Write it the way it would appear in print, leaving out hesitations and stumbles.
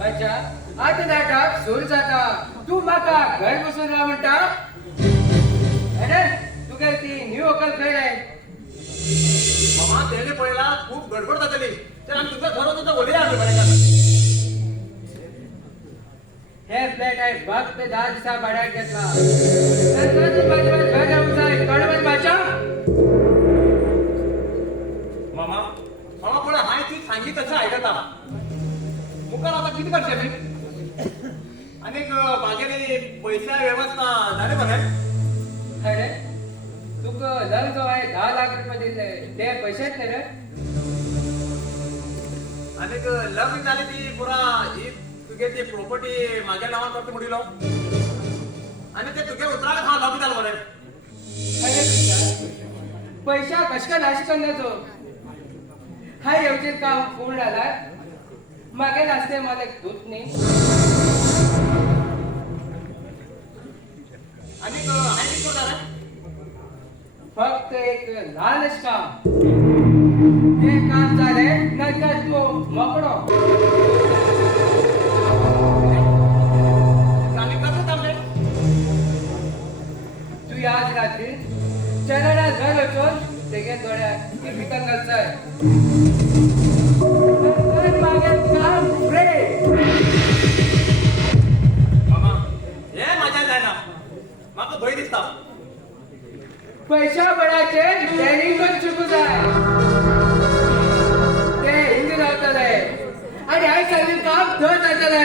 बच्चा आता नाटक सुरू जाता तू माका घर बसून राहा म्हणता अरे तू काय ती न्यू अकल खैर आहे मामा त्याने पळला खूप गडबड जातली तर आम्ही तुमचं घर होतं तर ओले आलो बरं हे फ्लॅट आहे फक्त 10 दिवसा भाड्यात घेतला तर तू बाजूला घर जाऊन जाय कळवत बच्चा मामा मामा पुढे हाय ती सांगित तसं ऐकत आला मुखार आता किती खर्च आहे अनेक बागेने पैसा व्यवस्था झाले बघा अरे तुक लग जो आहे 10 लाख रुपये दिले ते पैसे आहेत रे अनेक लग्न झाले ती पुरा ही तुगे ती प्रॉपर्टी माझ्या नावावर करतो मुडीलो आणि ते तुगे उतराला हा लग्न झालं बरं अरे पैसा कशा नाश करण्याचो हा योग्य काम पूर्ण झाला मागे नाचते मला एक दूध नाही आणि हाय तो झाला फक्त एक लहानच काम ते काम झाले नंतर तो मोकळो आणि कसं थांबले तू आज रात्री चरणा घर होतो तेगे थोड्या केमिकल घालचाय मागे काम रे मामा हे मजा जायना माका भय दिसता पैसा बडाचे ट्रेनिंग पण चुकू जाय ते हिंदी राहतले आणि आई सांगेल काम धर जातले